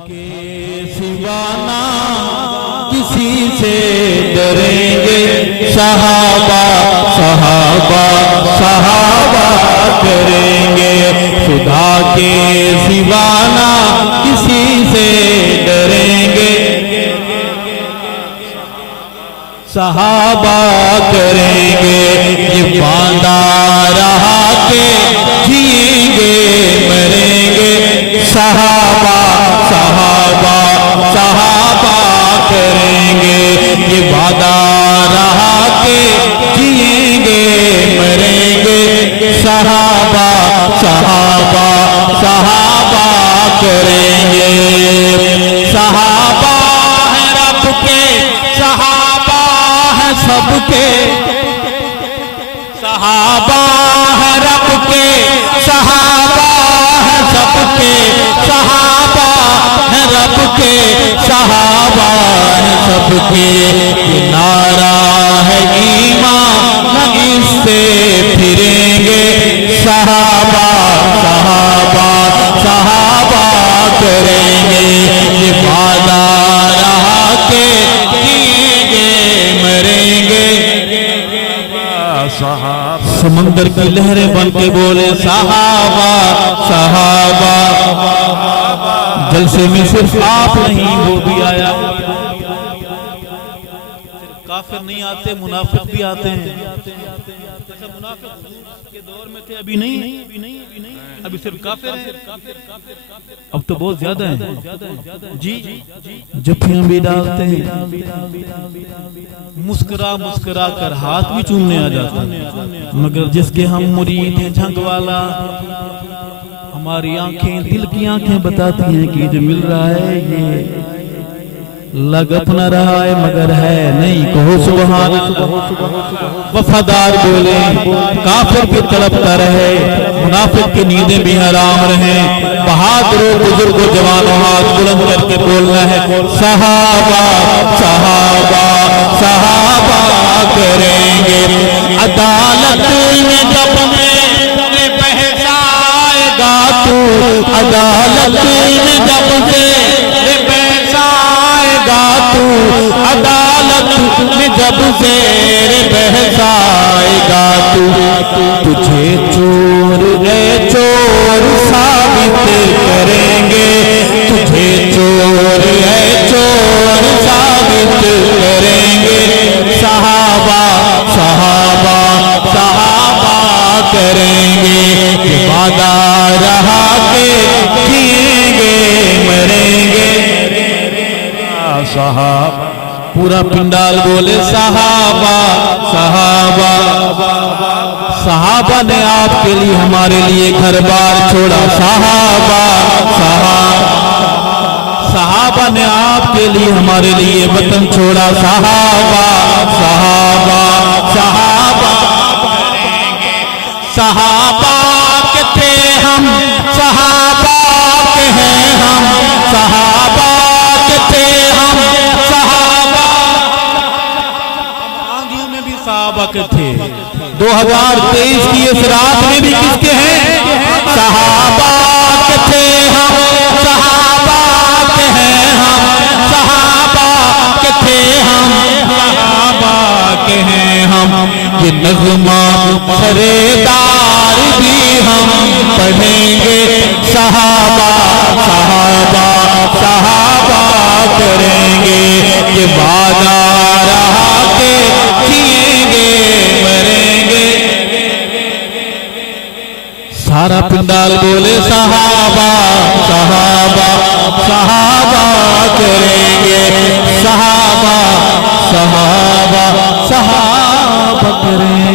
के सिवाना किसी से डरेंगे सहाबा सहाबा सहाबा करेंगे। खुदा के सिवाना किसी से डरेंगे सहाबा करेंगे। ये बांधा रहा के जिएंगे मरेंगे सहाबा सहाबा सहाबा करेंगे। ये वादा रहा के जिएंगे मरेंगे सहाबा सहाबा सहाबा करेंगे। सहाबा है रब के सहाबा है सबके सहाबा है रब के सहाबा है सबके सहाबा है रब के सहाबा है सबके। नारा है ईमान न इससे फिरेंगे सहाबा सहाबा सहाबा करेंगे। ये वादा रहा के जिएंगे मरेंगे सहाबा। समंदर की लहरें बन के बोले सहाबा सहाबा। जलसे में सिर्फ आप नहीं वो भी आया। काफिर नहीं आते मुनाफिक भी आते हैं। जैसे मुनाफिक के दौर में थे अभी नहीं अभी सिर्फ काफिर हैं। अब तो बहुत ज्यादा है जी। जफ्फियां भी डालते हैं, मुस्कुरा मुस्कुरा कर हाथ भी चूमने आ जाते हैं। मगर जिसके हम मुरीद हैं झंग वाला, हमारी आंखें दिल की आंखें बताती हैं कि जो मिल रहा है ये लग अपना रहा है मगर है नहीं। कहो सुभान अल्लाह। वफादार बोले काफिर भी तड़पता रहे, मुनाफिक की नींदें भी हराम रहे। बहादुरों बुजुर्गों जवानों हाथ बुलंद करके बोलना है सहाबा सहाबा सहाबा करेंगे। अदालत में जब मेरे पहचाएगा तू, अदालत में जब तेरे पहचाएगा तू, अदालत में जब तेरे पहचाएगा तू। तुझे चोर है चोर साबित करेंगे, तुझे चोर है चोर साबित करेंगे सहाबा सहाबा सहाबा करेंगे। वादा रहा के जिएंगे मरेंगे सहाबा। पूरा पिंडाल बोले सहाबा सहाबा। सहाबा ने आपके लिए हमारे लिए घर बार छोड़ा सहाबा सहाबा। सहाबा ने आपके लिए हमारे लिए वतन छोड़ा सहाबा सहाबा सहाबा। सहाबा के थे हम सहाबा के हैं हम, सहाबा के थे हम सहाबा। आंधियों में भी सहाबा के थे। 2023 की इस रात में भी किसके हैं? सहाबा के थे हम सहाबा के हैं हम, सहाबा के थे हम सहाबा के हैं हम। ये नग़्मा सरेदार भी हम पढ़ेंगे सहाबा सहाबा सहाबा करेंगे। ये वादा रहा के जिएंगे मरेंगे। सारा पिंडाल बोले सहाबा सहाबा सहाबा करेंगे सहाबा सहाबा सहाबा करेंगे।